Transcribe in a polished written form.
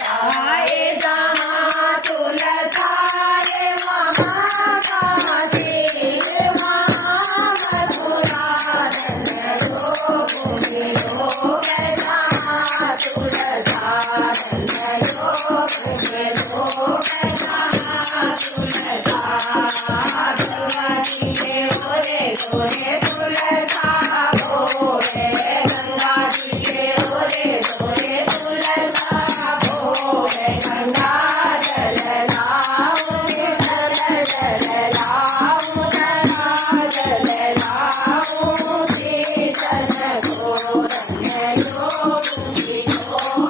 जाए जहाँ तुलसाए वहाँ काशी वहाँ मथुरा योग योग जहाँ तुलसाए योग योग जहाँ तुलसा गोरे गोरे तुलसा भोरे गंगा जी के गोरे गोरे तुलसा भोरे गंगा जल लाओ जल जल लाओ गंगा जल लाओ चेतन को रंग योग योग